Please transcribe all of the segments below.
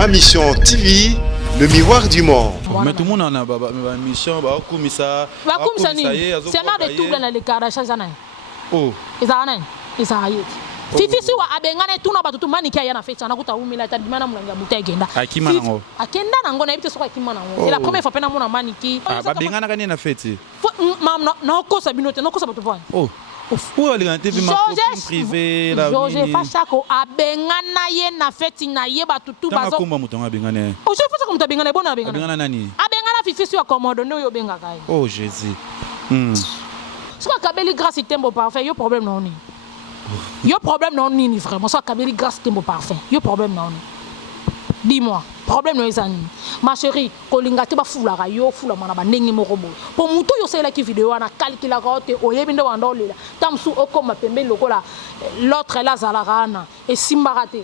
Ma Mission TV, le miroir du monde. Mais tout le monde en a ma mission, comme ça. C'est marre de tout dans les caractères. Oh. Fifi si wa abengana tuna batutu mani kia yana fecha nakuta umila tadimana mulanga mutegenda. Akima nango. Akenda nango na ibite soko akima nango. C'est la première fois pena mona mani ki. Ba bengana kani na fete. Mam na kosa binote na kosa batu point. Oh. Ou ali ngante vi ma copine privée la. Georges Fachako abengana ye na fete na ye batutu bazo. Komba mutonga bengana. O je fasa comme ta bengana bona bengana. Bengana nani? Abengana fifi si wa komodo no yo benga kai. Oh Jésus. Soit kabeli grâce tembo parfait yo problème non ni. Yo problème non ni vraiment soit kabeli grâce tembo parfait yo problème non. Dis-moi problème non ezani ma chérie kolinga te ba fula ka yo fula mana ba ndenge moko bo po muto yo sela ki vidéo na calcula ka te oyebi ndo wanda olela tamsu okoma pembe lokola l'autre là zalarana et simbarate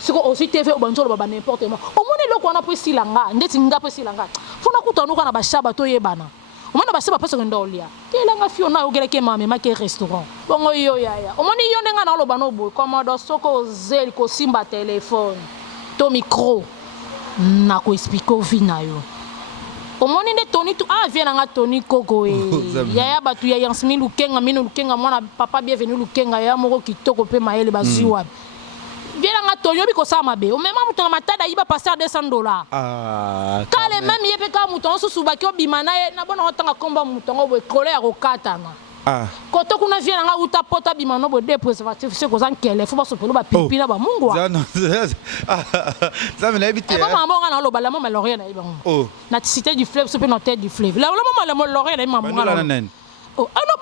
siko aussi TV obanjolo baba n'importe moi omoni loko na po silanga ndeti nga po silanga fona kutanuka na ba shaba to yebana omona baseba pesa ngenda olia kelanga fiona ogeleke mame make restaurant bongo yo yaya omoni yo ndenga na loba no boy komodo soko zeli ko simba téléphone to micro na ko expliquer vina yo omoni nde toni tu vient nga toni koko yaya batu ya yansmi lukenga mino lukenga mwana papa bienvenue lukenga ya moko kitoko pe maele baziwa viens nga toni obi ko sama be o mema mutonga matada iba passer $200 kale même yepe ka mutonga susu bakio bimana na bona otanga komba mutonga bo kole ya kokatanga koto kuna viens nga uta pota bimano bo de préservatif c'est ko zankele fo ba sopelo ba pipi na ba mungu ça me l'habité maman nga na lo bala maman Lorient na iba na cité du fleuve sope na tête du fleuve la maman Lorient na maman nga oh alors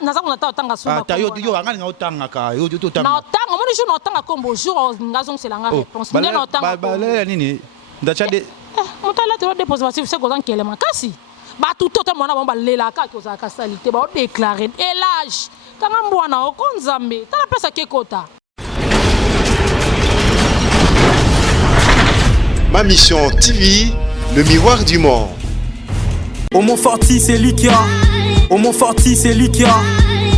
na zamu na tanga suma ta yo anga nga otanga ka yo tanga na tanga moni jour na tanga kombo jour ngazong c'est la nga réponse ni na tanga ba nini ndacha de mutala te de préservatif c'est ko zankele makasi ba tout tota mona ba lela ka ko za ka salité ba déclarer et l'âge kanga mbwana okonzambe tala pesa kekota. Ma Mission TV, le miroir du monde. Omo Forti, c'est lui qui a. Omo Forti, c'est lui qui a.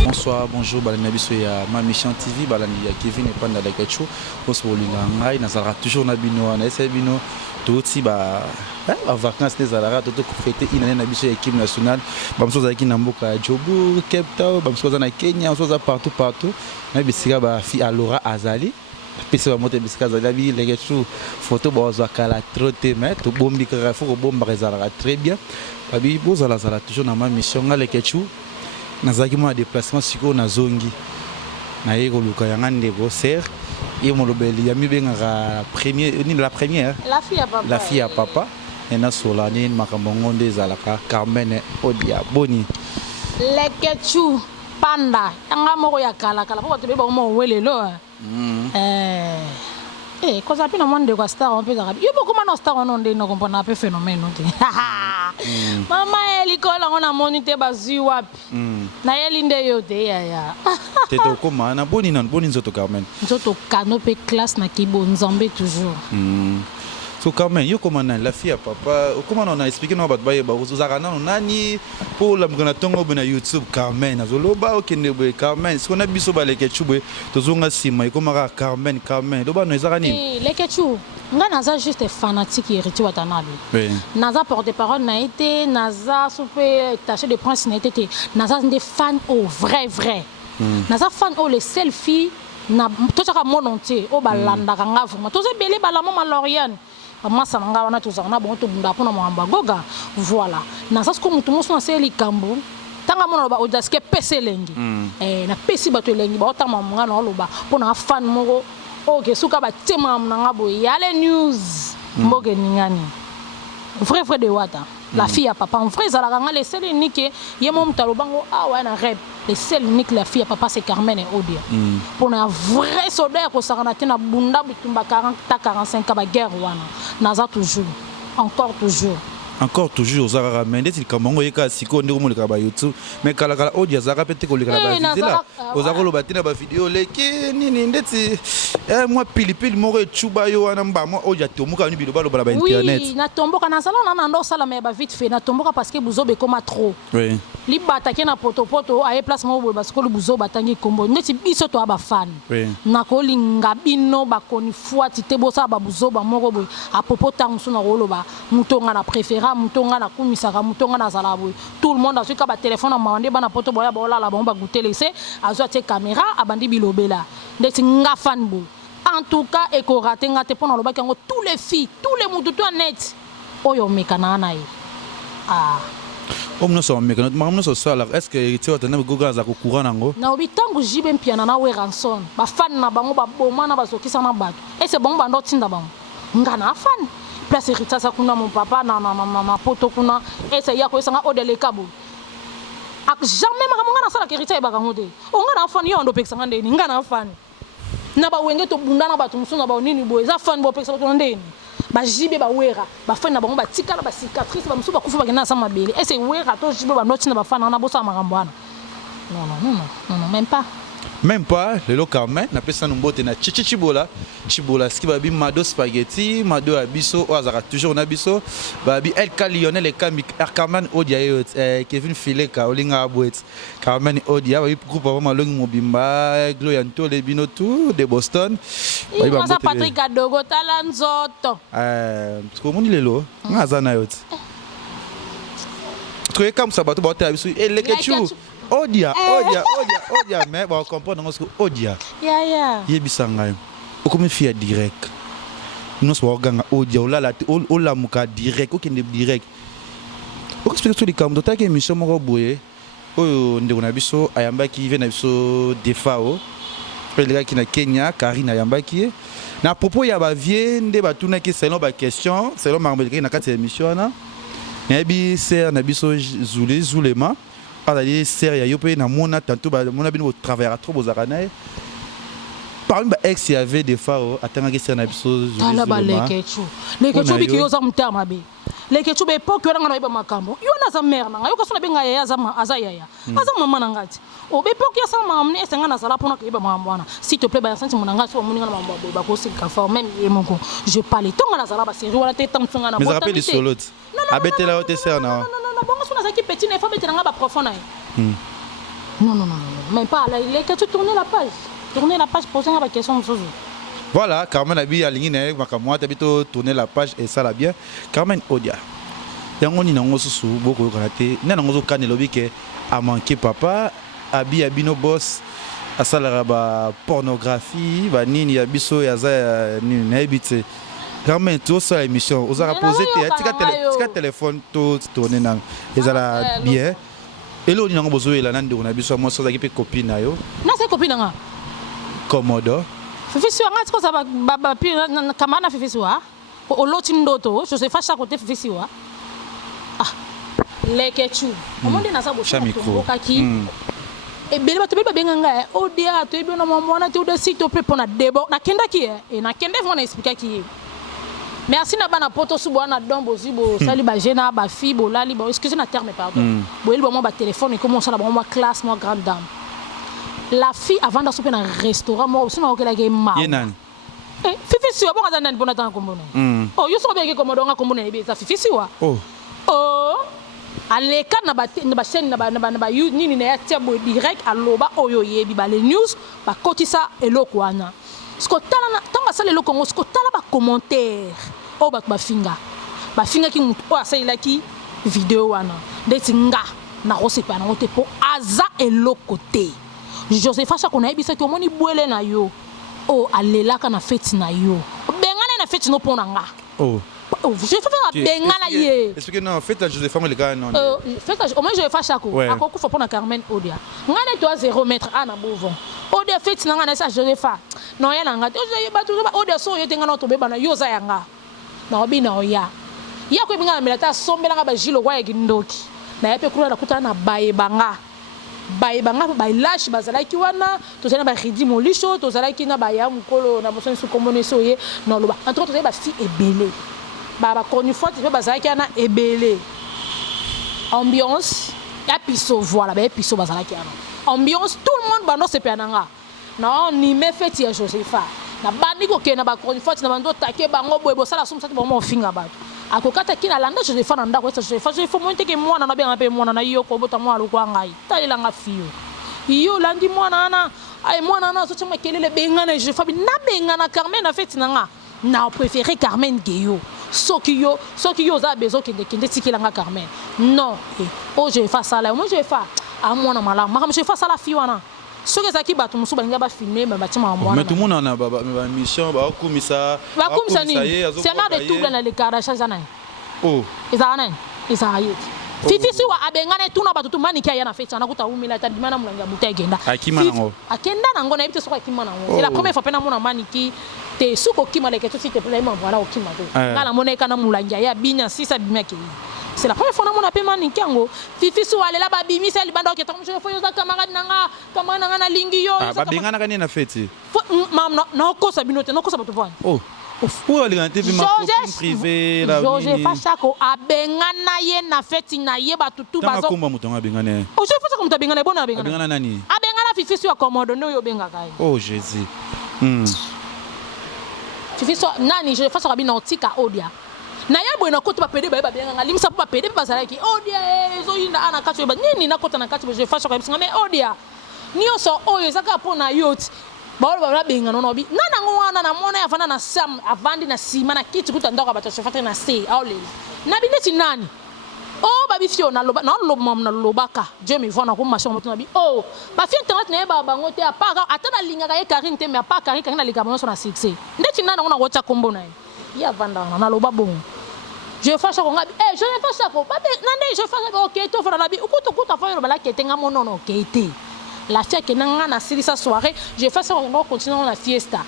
Bonsoir, bonjour, Balanabiso ya Ma Mission TV, Balani ya Kevin et Panda Dakacho. Bonsoir, Lingangai, Nazara toujours Nabino, Naisebino, Toti, vacances des Alara, Toto fêté une année Nabiso équipe nationale, Bamsoza qui Namboka, Djobour, Cape Town, Bamsoza na Kenya, Bamsoza partout. Nabisiga fi Alora Azali. Pese ba moto bisika zalabi les photo bozo kala trotte mais to bombi ka fo bomba rezala très bien babi bozala zala toujours na Ma Mission ngale kechu nazaki mo déplacement siko na zongi na yeko luka yanga ndeko ser et mo lobeli ya mi benga premier ni la première la fille à papa et na solani makambo nde zalaka Carmen Odia Boni le kechu panda yanga moko ya kala po bato be ba mo welelo quand ça pina monde de star on peut dire yo beaucoup man star on de no comprendre un peu phénomène non mama elikola on a monité bazu wapi na yelinde yo de ya teto koma na boni nzoto Carmen nzoto canopé classe na kibo nzambe toujours so Carmen yo comment la fille à papa comment on a expliqué no batbaye ba uzakana nani pour la mgana tongo na YouTube Carmen azoloba okende be Carmen ce qu'on a biso ba leke chubwe tozonga sima ikomaka Carmen loba no ezakani leke chu nga naza juste fanatique héritier watanabe naza porte-parole na été naza soupe taché de prince na été naza des fans au vrai naza fan au les selfies na tochaka monde entier o balanda kanga vraiment toze belé bala mama Lorient masa nanga wana tozana bon to bunda pona mwamba goga voilà na sasa ko mutu moso na seli kambo tanga mona ba odaske pese lengi na pesi bato lengi ba otama mwanga na loba pona fan moko OK suka ba tema nanga bo yale news mboge ningani vrai de wata la fille à papa en vrai zala kanga les seli nike yemo mutalo bango wa na rep les seuls nique la fille à papa c'est Carmen et Odia pour un vrai soldat ko sakana na bunda bitumba 40 45 ba guerre wana naza toujours encore toujours encore toujours aux arabes mais ndeti kamongo yeka siko ndeko mo leka ba YouTube mais kala kala audio zaka pete ko leka ba vidéo là aux arabes batina ba vidéo leki nini ndeti moi pili moko echuba yo wana mba moi audio tomuka ni biloba loba ba internet oui na tomboka na salon na ndo sala mais ba vite fait na tomboka parce que buzobe koma trop oui li bataki na poto aye place mo parce que le buzo batangi kombo ndeti biso to aba fan oui na ko linga bino ba koni fuati te bosa ba buzo ba moko boy a popo tangu na roloba mutonga na préféré mutonga na kumisaka mutonga na zalabwe tout le monde a su ka ba téléphone na mande bana poto boya bola la bomba goûter laisser azo te caméra abandi bilobela ndeti nga fan boy en tout cas eko raté ngate pona loba kango tous les filles tous les mututu net oyo mekana na ah omno so mekana mamno so sala est-ce que tu as goga za ko courant nango na obitango jibe mpiana na we ranson ba fan na bango ba bomana bazokisa na bato et c'est bon bando tinda bango ngana fan place Rita Sakuna mon papa na poto kuna essayer ko sanga odele kabo ak jamais makamanga na sala ke Rita ba kangote o ngana fan yo ndo pekisa ngande ngana fan na ba wenge to bunda na bato musuna ba nini bo eza fan bo pekisa to ndeni ba jibe ba wera ba fan na bango ba tikala ba cicatrice ba musu ba kufa ba kena sa mabele ese wera to jibe ba noti na ba fan na bosa makambo ana non même pas le local mais na pesa nombote na chibola ski babi mado spaghetti mado abiso azara toujours na biso babi El Lionel et Carmen Odia Kevin Fileka olinga abwet Carmen Odia babi groupe vraiment longi mobimba Gloyanto les bino tout de Boston babi ba Patrick Adogo talanzoto komoni lelo ngazana yot troye comme ça bato bato abiso elekechu Odia, mais on comprend ce que Odia. Yebisanga. O comme fia direct. Nous sommes ganga Odia o la muka direct, o kende direct. O explique tout les camps d'autres que mission mo boye. O ndeko na biso ayamba ki vient na biso defao. Le gars qui na Kenya, Karina ayamba ki. Na propos ya ba vie nde batuna ki selon ba question, selon marmelé na kati émission na. Na bi ser na biso zulema. Parler sérieux yo pe na mona tantôt ba mona bino travailler trop bozaranae parmi ba ex y avait des fois atanga que c'est na biso ala ba lekechu biki yo za mtama be lekechu be poko yo ngana iba makambo yo na za mère na yo kasona be nga ya za azaya aza mama na ngati o be poko ya sa mamne esenga na sala pona iba mambo wana s'il te plaît ba senti mon ngati o muninga na mambo ba ko sika fa même yemoko je parle tonga na sala ba série wala te tamsunga na mais rappelle les solos abetela hote ser na qui petit ne faut mettre dans la profonde. Non, même pas. Les que tu tourner la page, poser la question. Voilà, Carmen Abi aligné, moi t'habito tourner la page et ça la bien. Carmen Odia. Yango ni nango susu beaucoup raté. Na nango kanelo lobby que a manqué papa, Abi abino boss a salara ba pornographie, ba nini abiso yaza ni naibite. Carmen, tout ça émission, vous avez posé tes téléphone tout tourner dans les ala bien. Et là on y a besoin là nande on a besoin moi ça qui copine na yo. Na c'est copine nga. Komodo. Fifi sur nga ko ça ba na kamana fifi sur. O loti ndoto, je sais fâche à côté fifi sur. Ah. Lekechu. Comment on dit na ça bo kaki. E bele bato bele benga nga o dia to ebe na mambo na te o de s'il te plaît pour na debo na kenda ki e na kenda vont expliquer ki. Merci na bana poto su bwana dombo zibo sali ba jena ba fi bo lali ba excusez na terme pardon bo il ba téléphone et comment ça la ba classe moi grande dame la fille avant de souper dans un restaurant moi aussi na okela ke ma yenan fifi si bo kaza ndani bona tan kombono oh yo so be ke komodo nga kombono e be za fifi si wa oh aleka na ba chaîne na ba nini na ya tiabo direct aloba oyo yebi ba les news ba kotisa eloko wana sko tala na tanga sala eloko ngo sko tala ba commentaire o ba finga ki mutu o asala ki vidéo wana ndeti nga na rosepa na ote po aza eloko te Joseph Acha kona ebisa ki omoni bwele na yo o alelaka na fête na yo bengana na fête no pona nga je fais la bengala ye explique non fête à Joseph le gars non fête au moins je fais chaque akoko faut pona Carmen Odia ngane to 0 mètre ana bouvon Odia fête na ngana sa Joseph non ya nga to je ba to Odia so yo tenga no to beba na yo za yanga na obi na oya ya ko binga melata sombela ba jilo wa yegindoki na yape kula na kutana na baebanga bailash bazalaki wana tozana ba ridi molisho tozalaki na ba ya mukolo na boso su komoneso ye na loba entre autres ba fi ebele ba connu forte pe bazalaki ana ebele ambiance ya piso voilà ba piso bazalaki ana ambiance tout le monde bando se penanga non ni me feti ya Josepha na bandi ko kena ba connu forte na bando take bango boye bo sala sumsa bo mo finga bato akokata kina landa Josepha na ndako Josepha Josepha mo nteke mwana na benga pe mwana na yo ko bota mwana ko ngai talela nga fiyo iyo landi mwana ana ay mwana ana so chama kelele benga na Josepha na benga na Carmen na feti na na préféré Carmen Geyo soki yo za bezo kende tikela nga Carmen non oh je fais ça là moi je fais à mwana mala maka je fais ça la fille wana soki ezaki bato mosusu balinga bafilme batima mwana mais tout le monde en a ba mission ba komisa nini c'est mère de tout dans le garage zana oh ezana fifi si wa abengana tuna bato tu mani kia yana feta na kuta umila ta dimana mulanga buta egenda akenda nango na ebite soka kimana ngo c'est la première fois pena mona mani ki te suko kima leke tout s'il te plaît voilà au kima to ngala mona kana mulanga ya binya sisa bimaki c'est la première fois na mona pe mani kiango fifi si wa lela ba bimisa libanda oketa msho fo yoza camarade nanga na lingi yo ba bengana kana na fete mam na kosa binote na kosa bato vana oh pour aller en TV ma copine privée la Georges Fachako abengana ye na feti na ye batutu bazo komba mutonga bengana o je fasa comme tabengana bona abengana nani abengana fifi si akomodo no yo benga kai oh Jésus fifi so nani je fasa kabina otika odia na ye boy na koto ba pede ba benga limisa pa pede ba zalaki odia ezo yinda ana kacho ba nini na kota na kacho je fasa kabisa me odia niyo so oyo zaka pona yot ba ba benga no bi nana ngwana na mona ya fana na sam avandi na sima na kiti kutandaka bato chefate na se aolela na bineti nani oh ba bifio na loba na loba na lobaka je me voit na ko machin moto na bi oh ba fi internet na ba bango te apaka atana linga ka ye Karine te me apaka Karine na likabano so na succès ndeti nana ngona ko cha kombo na ya vanda na loba bon je fâche ko ngabi je fâche ko ba nande je fâche ko okay to fona na bi ukuta fa yo ba la ketenga monono kete la fête que na silisa soirée je fais ça on continue na fiesta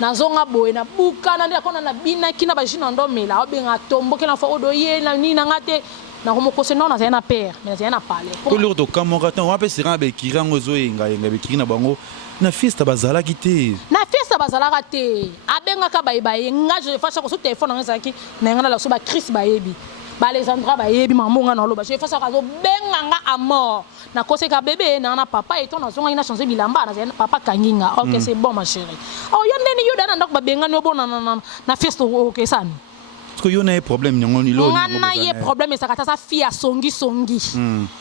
na zonga boy na buka na kona na bina kina ba jina ndo mela obenga tombo kena fa odoye na ni na ngate na ko moko seno na zena père mais zena parler ko lor do kamorata on appelle sera be kirango zo inga be kirina bango na fiesta bazala kite na fiesta bazala kate abenga ka baye nga je fais ça ko so téléphone na zaki na ngana la so ba Chris bayebi ba les endroits bayebi mamonga na loba je fais ça ka zo benga nga à mort na koseka bébé na papa et ton na zonga ina changer bilamba na papa kanginga OK c'est bon ma chérie oh yo ndeni yo dana ndako babenga no bona na feste OK sani parce que yo na problème nyongo ni lo na ye problème ça kata sa fille a songi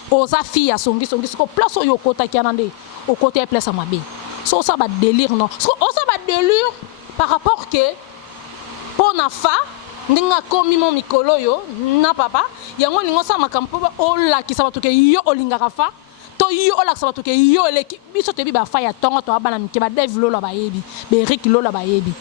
o sa fille a songi ko place yo kota kianande au côté place mabe so ça ba délire non so ça ba délire par rapport que pour na fa ndinga komi mon mikolo yo na papa yango ningo sa makampo o la ki sa batuke yo olinga kafa to yo o la sa batuke yo le biso te bi ba fa ya tongo to abana mike ba Dave Lola ba yebi be Rick Lola ba yebi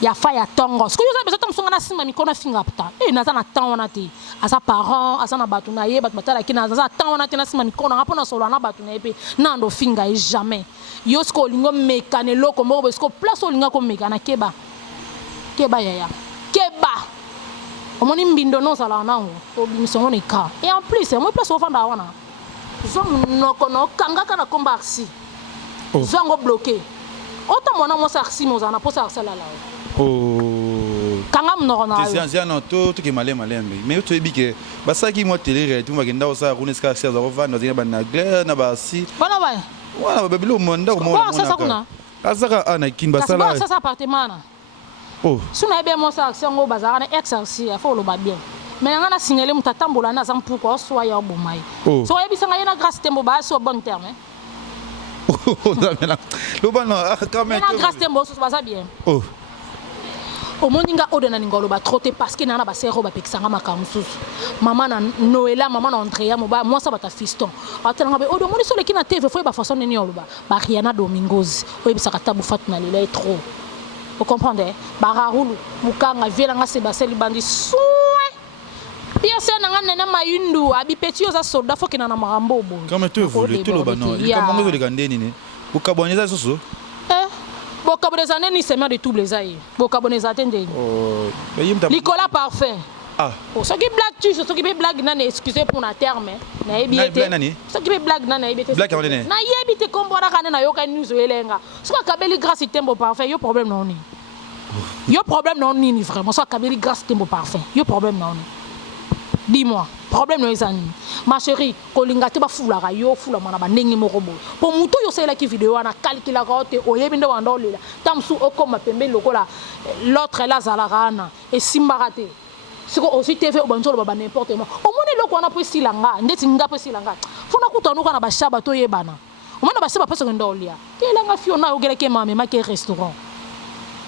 ya fa ya tongo ce que yo za beso tom songa na sima mikona finga puta na za na temps wana te asa parent asa na batu na ye batu batala ki na za temps wana te na sima mikona ngapo na solo na batu na epe na ndo finga e jamais yo sko lingo mekane loko mo besko place olinga ko mekana keba ya keba omoni mbindo no sala nango obimisongo ne ka et en plus moi place ofanda wana zom noko no kanga kana komba aksi zongo bloqué autant mona mo saksi mo zana posa aksala la kanga mnoko na yo zia no to ke malembe mais to ebike basaki mo télé tu magenda osa kuneska sia za vanda zina bana glare na basi bana ba wana babilo monda ko mo na asaka ana kin basala ça appartement oh suna ebe mo sa action ngo bazara na exercice ya fo lo ba bien mais ngana signaler mutatambola na zam pourquoi soit ya bomai so ebi sanga yena grâce tembo ba so bon terme oh damena lo ba no quand même na grâce tembo so ba bien oh au moninga odena ngolo ba trotter parce que nana ba sero ba pekisanga makamsusu mama na Noëlla mama na Andrea mo ba moi ça ba ta fiston atanga ba odo moni so le kina TV fo ba façon nini oloba ba Rihanna Domingos oyebi saka tabu fatuna lele trop. Vous comprenez? Bararoulou, Mukanga, Vielanga, Sébastien, Libandi, soué. Bien sûr, nana mayundu, abi petit aux soldats, faut qu'il n'en a marambo. Comme tu veux, tout le banon. Il y a comment vous le gardez, Nini? Vous cabonnez ça, Soso? Vous cabonnez ça, ni seulement de tout les aïeux. Vous cabonnez ça, attendez. Nicolas Parfait. Ah. Ce qui blague, tu sais, ce qui blague, non, excusez pour la terme. Na ebité. Ce qui blague, non, ebité. Blague, on est. Na ebité comme bon, na yoka news elenga. Ce qu'on kabeli grâce tembo parfait, yo problème non ni. Yo problème non nini vraiment. Soit Kabeli grâce tembo parfait. Yo problème non. Dis-moi, problème non ezani. Ma chérie, kolinga te ba fulaka yo fula mana ba ndenge moko boy. Po muto yo sela ki vidéo na calcula ko te oyebinde wanda olela. Tamsu okoma pembe lokola l'autre là zalarana et simbarate. Siko aussi TV obanjolo baba n'importe moi. Omoni loko wana po silanga, ndeti nga po silanga. Fona kutanuka na ba shaba to yebana. Omana ba shaba pesa ndo olia. Telanga fiona ogeleke mame ma ke restaurant.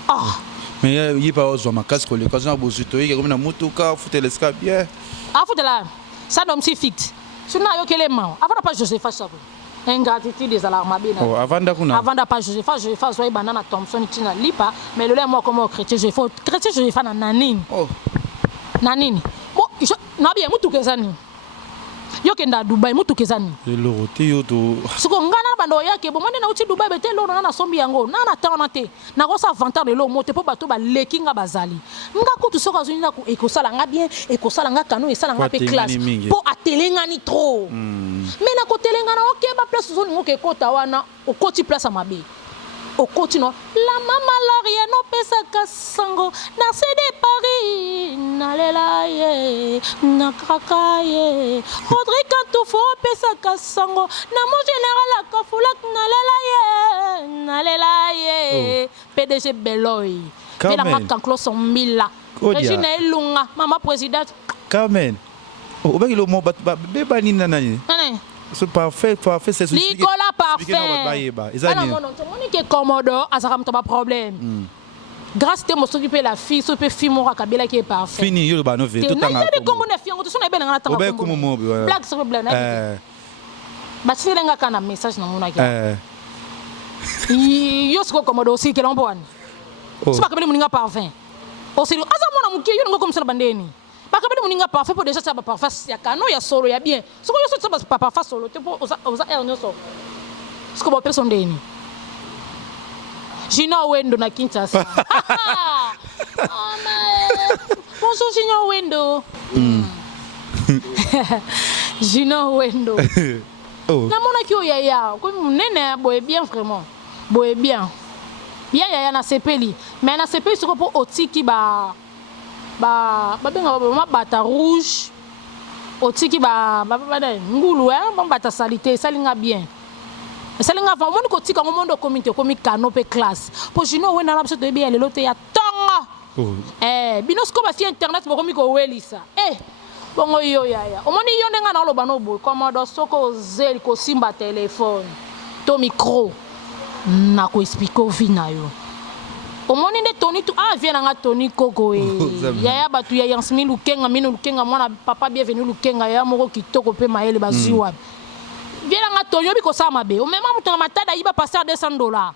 Ah. Mais il pas aux hommes casque les cas na bozito yi comme na mutuka futelesca bien. Ah futela. Ça donne si fixe. Suna yo kele ma. Avant pas Joseph Sabo. Ingratitude des alarmes bien. Oh, avant d'akuna. Avant pas Joseph soit banana Thompson tina lipa mais le moi comme chrétien je faut chrétien je fa na nanini. Oh. Nanini. Bon, na bien mutuka zani. Yo kenda Dubai mutuka zani. Le te yo to. Siko ngana bando yake bo mone na uti Dubai bete lo na sombi yango. Na na tana te. Na ko sa avantage de lo mote po bato ba lekinga bazali. Nga ko tu soka zuni na ko ekosala nga bien, ekosala nga kanu esala nga pe classe. Po atelenga ni trop. Mais na ko telenga na OK ba place zone ngoke kota wana o koti place amabe. Au continent, la maman Laurier no pesa kasango na CD Paris na lelaye na krakaye Rodri Kantoufo pesa kasango na mon général Akafulak na lelaye PDG Beloy vela makanklo son mila Regine Elunga maman présidente Carmen o ba kilo mo ba beba ni nani c'est parfait c'est Nicolas parfait ana mono que Commodore azaka mto ba problème grâce te mo s'occuper la fille s'occuper fille mo Kabila qui est parfait fini yo ba no ve tout tanga ko comme na fille on sona bela ngana tanga ko mo blague sur blague ba silenga kana message na mona ki yo siko Commodore aussi que l'on c'est pas Kabila moninga parfait aussi asa mona mukie yo ngo comme ça bandeni Bakabeli moninga parfait pour déjà ça parfait ya kano ya solo ya bien. Ce que yo so ça parfait solo te pour oza ernyo so. Ce que ba personne deni. Jino Wendo na Kinshasa. Oh man. Bonjour Jino Wendo. Jino Wendo. Oh. Na mona ki o yaya, ko munene boye bien vraiment. Boye bien. Yaya na sepeli. Mais na sepeli ce que pour otiki ba benga ba bata rouge otiki ba ngulu ba bata salité salinga bien salinga va mon ko tika ngomondo comité komi kanope classe po jino wena na biso to bien lelo te ya tonga binos ko ba fi internet bo komi ko welisa bongo yo yaya omoni yo ndenga na loba no boy komodo soko zeli ko simba téléphone to micro na ko expliquer vina yo omoni nde Tony tu vient nga Tony Koko yaya batu ya Yansmi Lukenga mino Lukenga mwana papa bienvenue Lukenga ya moko kitoko pe maele baziwa vient nga Tony biko sama be o même mutonga matada iba passer $200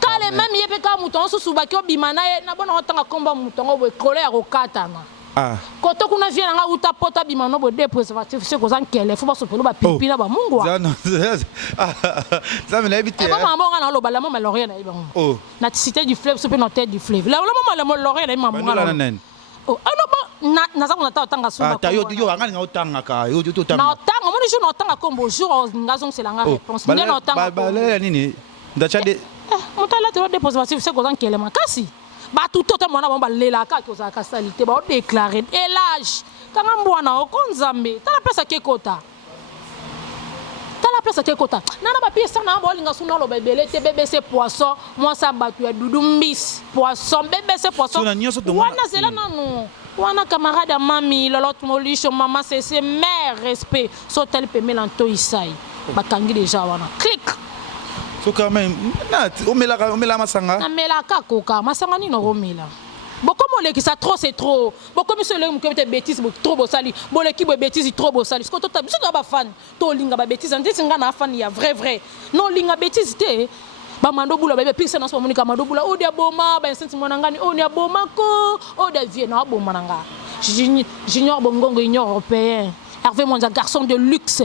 kale même yepe ka mutonga susu bakio bimana na bona otanga komba mutonga bo kole ya kokatanga koto kuna vient nga uta pota bimano bo de préservatif c'est ko zankele fo ba sopelo ba pipi na ba mungwa ça me l'habite maman nga na lo bala maman Laurier na iba na cité du fleuve sope na tête du fleuve la maman Laurier na maman nga na za kuna tanga suma ta yo anga nga otanga ka yo to tanga na otanga moni jour na otanga kombo jour ngazong c'est la nga réponse ni na otanga ba nini ndacha de mutala te de préservatif c'est ko zankele makasi ba tout autant mona ba lela ka ko za ka salité ba déclarer et l'âge kanga mbwana okonzambe tala pesa kekota tala pesa kekota nana ba pièce na ba linga suna lo bebele te bébé c'est poisson moi ça batu ya dudumbis poisson bébé c'est poisson wana zela nanu wana camarade ya mami lolote molisho maman c'est mère respect so tel pe melanto isai ba kangi déjà wana clic so quand même omela masanga na mela kakoka masanga ni no romela bokomo leki ça trop c'est trop bokomi so le mukete bêtise trop bosali boleki bo bêtise trop bosali parce que to tabiso ba fan to linga ba bêtise ndeti nga na fan ya vrai non linga bêtise te ba mando bula ba pixel na so monika mando bula o dia boma ba senti monangani o nia boma ko o dia vie na boma nanga junior bongongo union européen Hervé Monza garçon de luxe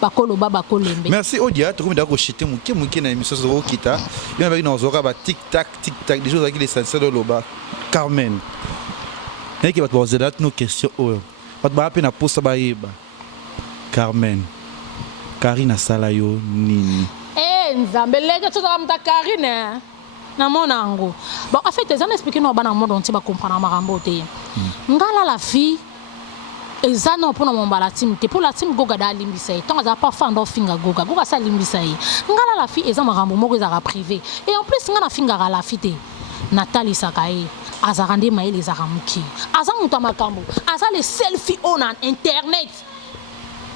bakolo baba kolembe merci Odia to komida ko chiter muke na émission zo kita yo avec nos oka ba tic tac des choses avec les sincères loba Carmen et qui va te poser là nos questions va te ba peine posa ba yeba Carmen Karina Salayo nini nzambe leka to mta Karine na mona yango bon en fait eza na expliquer no bana monde on ti ba comprendre makambo te ngala la fille eza na mpona mombala team te pour la team goga da limbisa ye tant pas fando finga goga sa limbisa ye ngala la fille eza makambo moko eza privé et en plus ngana finga la fille te Nathalie Sakaye azarande maile ezaka muki aza muta makambo aza le selfie on internet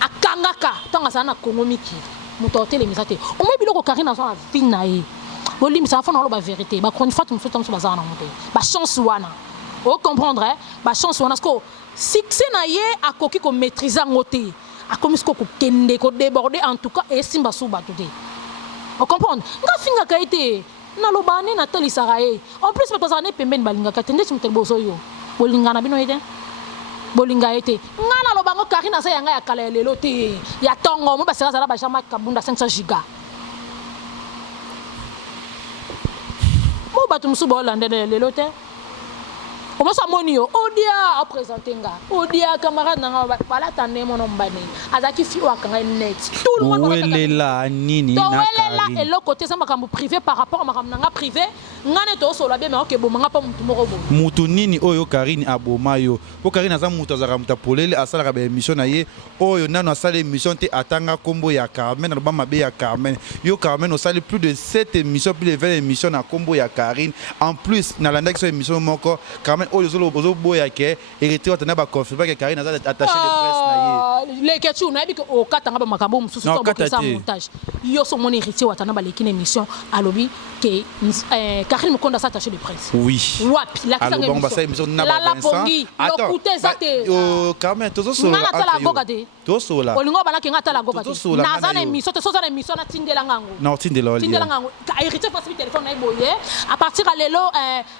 akangaka tant aza na Congo miki muto hôtel misate o mo biloko Karine aza na vie na ye bolimisa fona lo ba vérité ba chronique fatu muso tamso bazana na moto ba chance wana o comprendre ba chance wana parce que succès na ye akoki ko maîtriser ngote akomi ko kende ko déborder en tout cas et simba suba tout o comprendre nga finga kaite na lobane Nathalie Sakaye en plus parce que pembeni balinga katende chimtel bozo yo bolinga na bino ete bolinga ete nga na lobango Karine sa yanga ya kala lelo te ya tongo mo basera za ba jama kabunda 500 giga mo batu musu bo lande lelo te o mo sa moni yo odia a présenter nga odia camarade na bala tande mo no mbane azaki fi wa kanga net tout le monde welela nini na Karine et le côté ça makambo privé par rapport à makambo nga privé ngane to so la bien mais OK bo manga pa mutu moko bo mutu nini oyo Karine aboma yo po Karine aza mutu azaka muta polele asala ba émission na ye oyo nano asala émission te atanga kombo ya Carmen na ba mabe ya Carmen yo Carmen osali plus de 7 émissions plus de 20 émissions na kombo ya Karine en plus na landa ki so émission moko Carmen oyo zolo bozo boya ke hérité watana ba confirmer que Karine aza attaché de presse na ye les questions na biko o katanga ba makambo mususu to ba ça montage yo so mon hérité watana ba lekine émission alobi que Karine Mukonda s'attaché de presse. Oui. Wapi la alors bon bah ça émission na ba Pongi le coûté ça te Carmen tozo sola na tala gogade to sola olingo bana ke ngata la gogade na za na émission te so za na émission na tindela ngango non tindela ngango hérité passe téléphone na boye à partir à lelo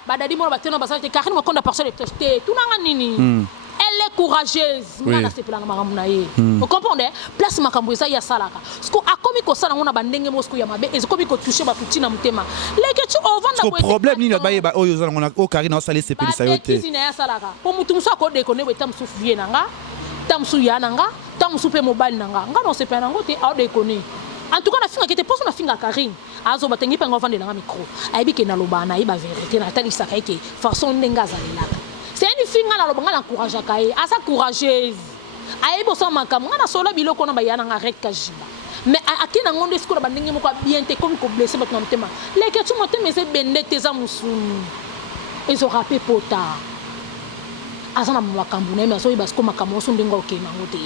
badadi mo ba teno ba ça te Karine Mukonda parce que tout na nini elle est courageuse ngana se plana makambo na ye vous comprenez place makambo eza ya salaka sko akomi ko sala ngona bandenge mosko ya mabe ezokomi ko toucher ba putina mutema leke tu ovanda ko problème ni na ba yeba oyo zala ngona o Karine osala se pelisa yote tisina ya salaka po mutu muso ko de koné wetam sufu vie nanga tam su ya nanga tam su pe mobile nanga ngana se pe nango te a de koné en tout cas na finga kete poso na finga Karine azo batengi pengo vande nanga micro ayibi ke na lobana iba vérité na Nathalie Sakaye ke façon ndenga zalelaka c'est une fille ngana lobanga na courage akaye asa courageuse ayi boso makambo ngana solo biloko na bayana nga rek kajiba mais akina ngonde sikola bandenge moko bien te comme ko blesser batna mtema leke tu motema se bende teza musunu ezo rapé pota asa na makambo na mais so ibasko makambo so ndenga okena ngote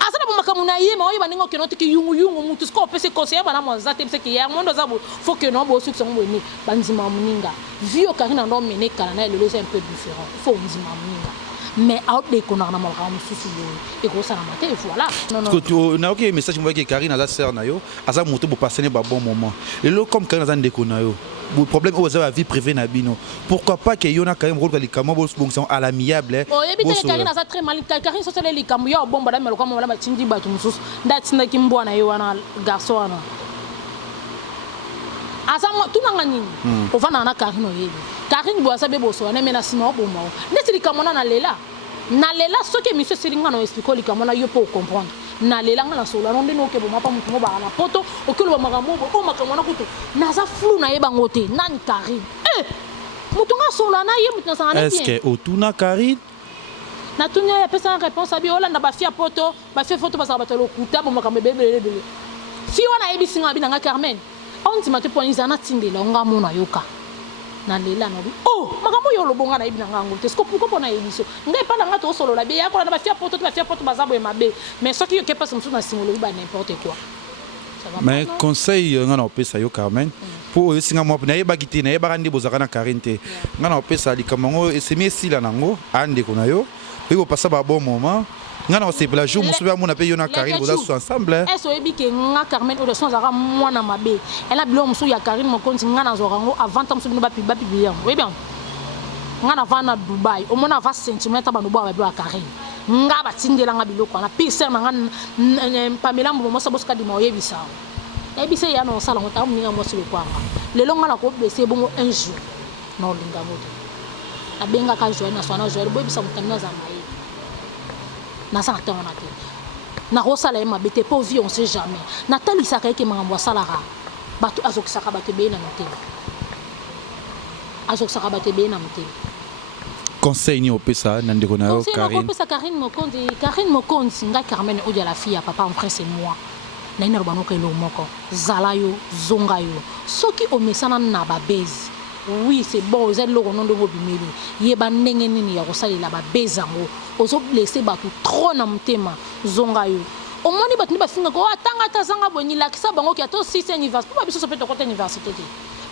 asa na makambo na yema oyiba ndenga okena tiki yungu mutu siko pese conseiller bana moza te pese ki ya mondo za bo faut que no bo succès ngweni banzima muninga vie au Karine ndo mené kala na le c'est un peu différent faut nzima muninga mais out de konana na makambo susu yo et ko sana maté voilà non na OK message mo que Karine aza sœur na yo aza moto bo passer ba bon moment et là comme Karine aza ndeko na yo le problème aux la vie privée na bino pourquoi pas que yona quand même rôle likamo bo sont à l'amiable oh ebite Karine aza très mal Karine so sele likamo yo bomba da melo kama wala tindi batu mususu ndatinda kimbwa na yo wana garçon wana asa tunanga nini ovana na Karine oyeli Karine bo asabe boso na mena sino bomo neti likamona na lela ce que monsieur Selinga no explique likamona yo pour comprendre na lela ngana solo na ndeno ke boma pa mutu mo ba na poto okelo ba makambo o makamona kutu naza flou na yeba ngote nani Karine mutu nga solo na ye mutu na sanga bien est-ce que otuna Karine na tunya ya pesa réponse abi olanda ba fia poto ba fia photo ba sa ba tolo kuta bo makambe bebele fi wana yebi singa bi na Carmen on ti mate point izana tindela nga mona yoka na lela no oh makambo yo lobonga na ibina ngango te sko pourquoi pona émission ngai pa nga to solo la be ya ko na ba fia poto bazabo e mabe mais ce qui est pas comme na simolo ba n'importe quoi mais conseil ngana opesa yo Carmen pour singa mo na yeba kiti na yeba kandi bozaka na Karine te ngana opesa likamango esemi esila nango ande kona yo po passa ba bon moment ngana c'est la jour musu ba mona pe yo na Karine boza so ensemble eso ebi ke nga Carmen o de son zaka mwana mabe ela bilo musu ya Karine mo konti ngana zorango avant musu bino ba bien oui bien ngana vana Dubai o mona va sentiment ba no ba ba Karine nga ba tindela nga biloko na pise na nga Pamela mo so boska di mo yebisa ebise ya no sala ngota mninga mo se kwa lelo ngana ko bese bongo un jour no linga moto abenga ka joie na sona joie bo bisa mutamina za mai na sa tona te na rosala e mabete po vie on sait jamais Nathalie Sakaye ke mangambo salara batu azokisaka batu be na note azokisaka bato ebeye na motema. Conseil ni opesa na ndeko na yo Karine. Opesa Karine Mokonzi nga Carmen odia la fille à papa en frère c'est moi. Na ina rubano ka moko. Zala yo, zonga yo. Soki omesana na ba base. Oui, c'est bon, vous êtes le nom de vos bimeli. Yeba ndenge nini ya kosalela ba base ngo. Ozo blesser bato trop na motema zonga yo. Au moins ni batni ba finga ko atanga tazanga boni la kisa bango ki ato 6 université. Pas biso so peut côté université.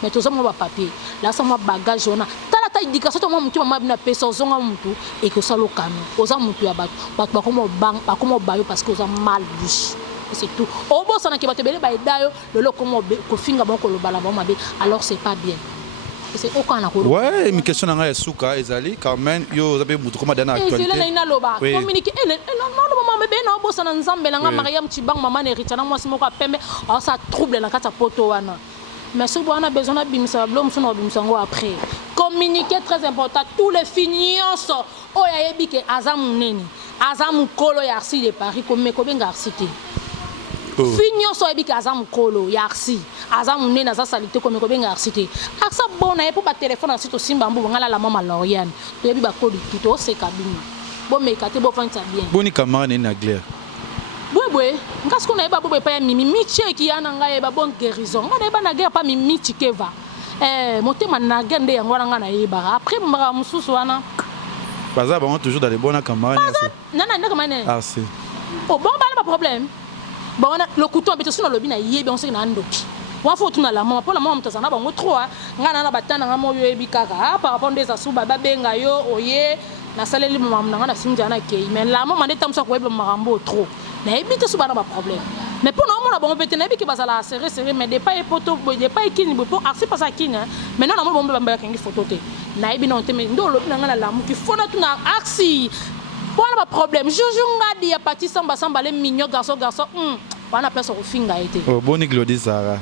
Mais tous mo ba papier. Là ça mo bagage ona. Ta éducation to mo mutu mama bina pesa zonga mutu et que ça lokano. Oza mutu ya bato. Bato ba komo bang, ba komo bayo parce que oza mal bouche. C'est tout. Au bout ça na ki bato bele ba edayo le lokomo ko finga bango lo bala ba mabe. Alors c'est pas bien. C'est aucun accord. Ouais, une question dans la souka ezali quand même yo zabe mutu comme dans actualité. Et c'est là loba. Communiquer non maman bébé non bossa na nzambe la nga Mariam Tibang maman héritier na moi simoko pembe ça trouble la kata poto wana. Mais si on a besoin de bimsa blom son bimsa ngo après. Communiquer très important tous les finances o ya yebi ke azamu neni. Azamu kolo ya arsi de Paris comme ko benga arsité. Finyo ebi ka azamu kolo ya arsi azamu neni aza salite comme ko benga arsité. Aksa bona e pour ba téléphone arsi to simba mbu ngala la mama Lauriane. To yebi ba kolo tout c'est kabine. Bon mais kate bo fanta bien. Boni camarade na Claire. Bwe ngas ko na eba bobe pa mimi miche ki yana nga eba bonne guérison. Nga na eba na guerre pa mimi chikeva. Motema na gende yango nga na eba. Après mbara mususu wana. Baza ba toujours dans les bons camarades. Nana ndaka mane. Ah c'est. Oh bon pas problème. Bon le couteau beto sino lobi na yebe on se na ndoki. Wa faut tuna la maman pour la maman mtazana bango trop nga na batana nga mo yo ebi kaka par rapport des asuba ba benga yo oye na saleli maman nga na sinja na kei mais la maman ndeta msa ko ebe marambo trop. Na ebite suba na ba problème. Mais pour nous on a bon pété na ebi ki bazala serré mais des pas poto des pas kini pour arsi pas kini mais non na mo bombe bamba kangi photo te. Na ebi non te mais ndo lobi nga na la mu ki fona tuna aksi. Pour le problème, je ngadi ya parti samba samba les mignons garçon on appelle ça au finga été. Oh bonne Glody Zara.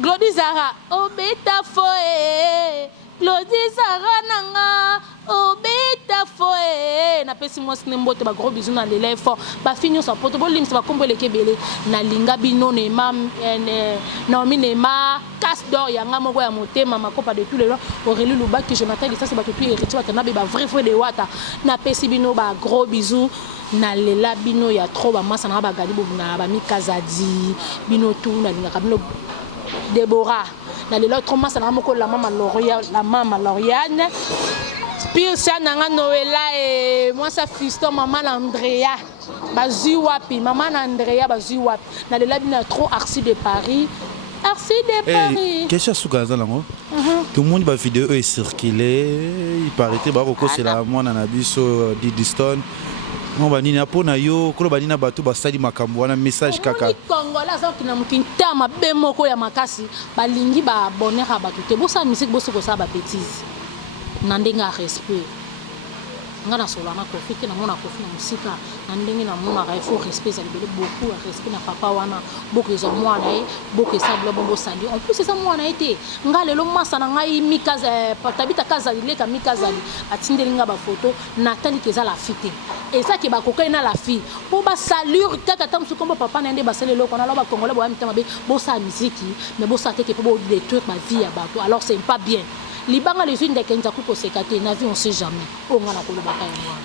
Glody Zara, oh beta foe. Glody Zara nanga, oh beta foe. Na pesi moi snembote ba gros bisous na l'élève fort. Ba finio sa poto bo lim sa ba kombo le kebele na linga bino ne mam Naomi Nema casse d'or yanga moko ya motema makopa de tous les jours Aurélie Loubak que Jonathan ça c'est ba tout héritier ba na vrai frère de wata na pesi bino ba gros bisous na lela bino ya trop ba masa na ba gadi bo na ba mikazadi bino tout na linga bino Déborah na lela trop masa na moko la mama Lauriane Pire ça nanga Noëlla et moi ça fiston maman Andrea bazui wapi maman Andrea bazui wapi na lela bino trop arsi de Paris. Merci de Paris. Qu'est-ce que c'est ça là? Tout le monde va vidéo est circulé. Il paraît que Baroko c'est la moi na biso Didiston. On va nina pona yo, kolo ba nina bato ba sali makambo wana message kaka. Congolais ça kina mukinta mabe moko ya makasi balingi ba abonner ha bato te bosa musique boso ko sa ba bêtise. Nandenga respect. Ngana sola na profite na mona kofi na musika na ndenge na mona il faut respect ça libérer beaucoup respect na papa wana beaucoup ils ont moi na beaucoup ça blo bombo sali en plus c'est ça moi na été ngale lo masa na ngai mikaza tabita kaza ile ka mikaza atindeli nga ba photo Nathalie keza la fite et ça qui ba kokai na la fille pour ba saluer kaka tamsu kombo papa na ndé ba sele lo kona lo ba congolais bo amita mabe bo sa musique mais bo sa teke pour détruire ma vie à bato alors c'est pas bien. Libanga les unes de Kenza Kuko Sekate, na vie on sait jamais.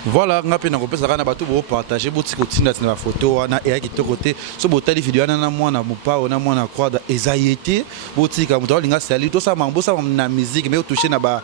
Voilà, on a pu nous bateau pour partager beaucoup de la photo, on a et qui te côté, ce botali vidéo na moi na mupa, on a moi na croix d'exaïté, botika muto linga sali, tout ça mambo ça na musique, mais au toucher na ba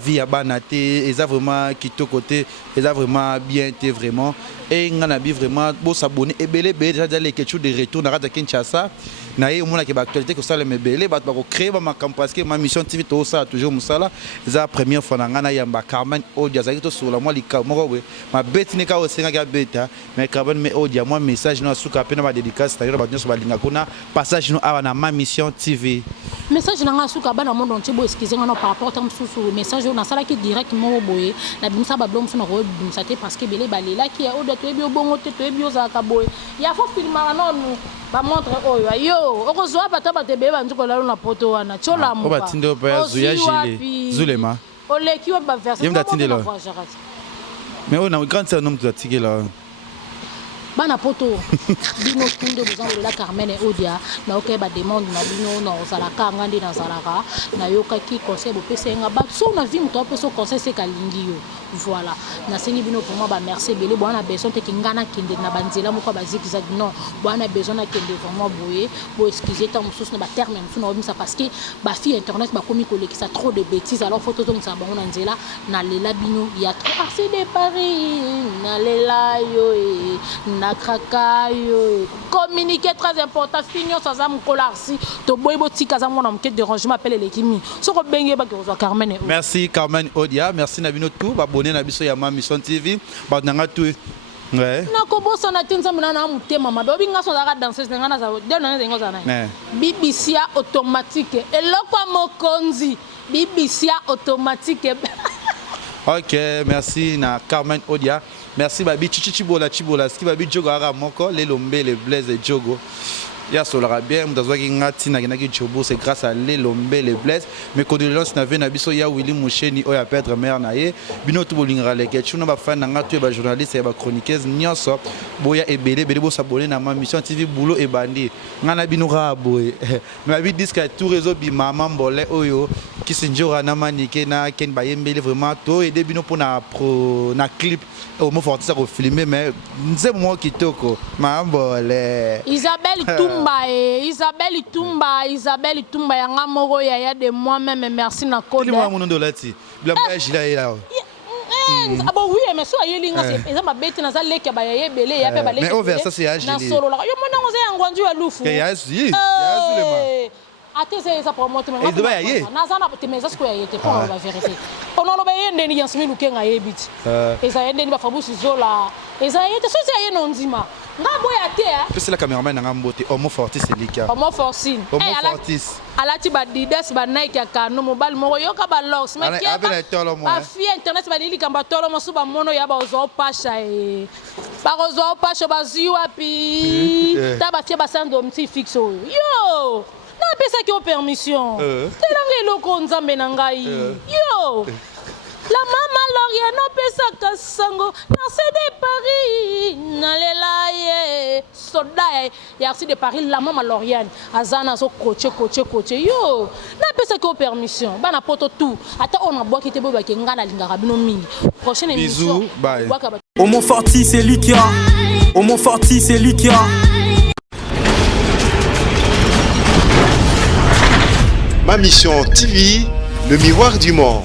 vie à banaté, et ça vraiment qui te côté, et ça vraiment bien été vraiment, et on a bien vraiment beau s'abonner et belé déjà d'aller quelque chose de retour na radio Kinshasa. Naïe au monde qui va actualité que ça le mebele ba ko créer ma campagne parce que ma mission TV tout ça toujours musala za première fois ngana yamba Carmen Odia za to sur la moi lika moko we ma beti ne ka o senga ga beta mais Carmen me Odia moi message no suka pena ba dédicace ta yo ba nyoso ba linga kuna passage no ava na ma mission TV message na nga suka ba na monde entier bo excusez nga no par rapport à mususu message na sala ki directement boye na bimsa ba blom so ro bimsa te parce que belé balela ki ya Odia to ebi obongo te to ebi ozaka boye ya fo filmara non ba montre oyo yo okozwa bata batebe banzuko lalo na poto wana chola mu ba tinde ba zuya gile zulema oleki wa ba version mais on a grande sœur nom de tigela bana poto bino tunde besoin de la Carmen et Odia na OK ba demande na bino na ozalaka ngandi na zalaka na yokaki conseil bo pesenga ba so na vie muto peso conseil c'est kalingi yo voilà na sengi bino vraiment ba merci belé bwana besoin te kingana kende na banzela moko ba zigzag non bwana besoin na kende vraiment boye bo excuser tant mususu na ba terme mususu na obimisa parce que ba fille internet ba komi kolekisa trop de bêtises alors faut tout ça bango na nzela na lela bino ya trop assez de Paris na lela yo na krakayo communiquer très important finio ça za mkolarsi to boybo tika za mona mke dérangement appelle l'équipe so ko benge ba ko Carmen. Merci Carmen Odia, merci na bino tout ba abonner na biso ya Ma Mission TV ba nanga tout. Ouais. Na ko bossa na tinza mona na mutema mabe obinga so za danseuse ngana za de na zengo za na. BBC automatique eloko mokonzi BBC automatique. Ok, merci na Carmen Odia. Merci babi chibola ski babi jogo ara moko les lombe les blaise et jogo. Ya solara bien mutazo ki ngati na kinaki jobo c'est grâce à les lombe les blaise mais condoléances na na biso ya Willy Musheni oya perdre mère na ye bino to bolingara le ketchu na ba fan na ngatu ba journaliste et ba chroniqueuse nyonso boya ebele bo s'abonner na Ma Mission TV boulot et bandi ngana bino ra boye mais babi disque tout réseau bi maman mbole oyo qui sinjora na manike na ken ba yembele vraiment to aider bino pour na clip au mot forti ça ko filmer mais nze mo kitoko mambole Isabelle Tumba yanga moko ya de moi-même merci na code. Dis-moi mon nom de lati. Bla moi gila là. Ah bon oui mais so ayelinga c'est ça ma bête na za leke ba ya bele ya pe ba leke. Mais on versa c'est agile. Na solo la. Yo mona ngoze yangwanju ya lufu. Ya le Ate ça pour moi tu me doit y na za na te meza sko ya yete pour la vérité. On lo ba yende ni yansimi lukenga yebiti. Eza yende ni ba fabusi zola. Eza yete so c'est yeno ndima. C'est la caméraman na ngambote Homo Fortis Elika. Homo Fortis. Homo Fortis. Alati ba dides ba Nike ya kanu mobile moko yoka ba loss mais qui ba fille internet ba lili kamba tolo mo suba mono ya ba ozo pasha ba ozo pasha ba ziwa pi ta ba fie ba sando mti fixe yo na pesa ki o permission telange loko nzambe na ngai yo la maman Lauriane no pesa kasango na CD Paris na lelaye soda ya de Paris la maman Lauriane azana so coacher yo na pesa ko permission bana poto tout ata on a bois qui te boba ke ngana lingaka bino mingi prochaine émission bye Homo Fortis c'est Likia Homo Fortis c'est Likia Ma Mission TV, le miroir du monde.